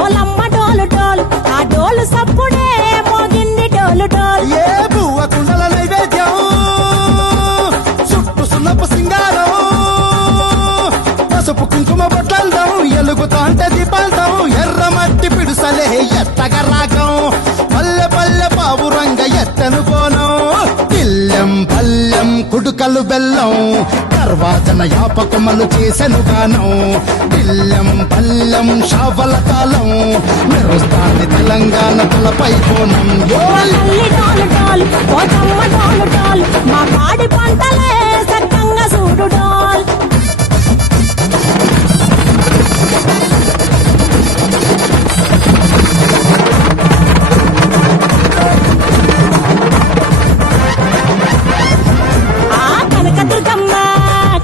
డోలమ్మ డోలు డోలు ఆ డోలు సప్పుడే మోగింది డోలు డోలు ఏ బువ్వ కుండల నైవేద్యం చుట్టు సున్నపు సింగారం పసుపు కుంకుమ బొట్లందం ఎలుగుతాంటే దీపాంతం ఎర్ర మట్టి పిడుసలే ఎత్తగ రాగం పల్లె పల్లె పావురంగ ఎత్తను కోనం తిల్లెం పల్లెం కుడుకలు బెల్లం తర్వాతన యాపకమలు చేసెను గానం తిల్లెం పల్లెం షావల తాళం మెరుస్తాంది తెలంగాణ తలపై కోణం తల్లి డోలు డోలు పోతమ్మ డోలు డోలు మా పాడి పంటలే సక్కంగా చూడు డోల్ ఆ కనకదుర్గమ్మ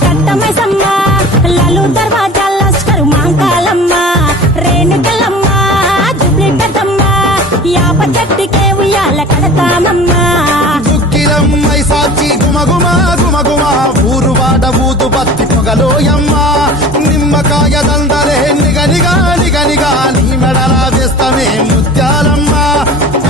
కట్టమైసమ్మ లలు దర్వాజా లస్కరు మాంకాలమ్మ రేణుకలమ్మ జుబ్లి పెద్దమ్మ యాప చెట్టుకే ఉయ్యాల కడతామమ్మ దుక్కిలమ్మై సాచి గుమగుమ గుమగుమ ఊరు వాడ ఊదు బత్తి పొగలోయమ్మ నిమ్మకాయ దండలే నిగనిగా నిగనిగా నీ మెడలా వేస్తమే ముత్యాలమ్మ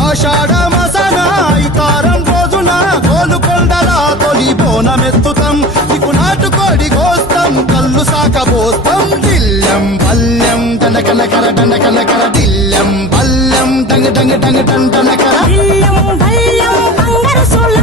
ఆషాఢ మసన ఇతారం రోజున గోలుకొండల తొలి బోనమెత్తుతాం ఇకు నాటుకోడి కోస్తాం కళ్ళు సాకబోస్తాం దిల్లెం పల్లెం దండకనకర దండకనకర దిల్లెం పల్లెం డంగ డంగ డంగ డండనకర ఇల్లం బల్లం బంగారు సోళ్ళ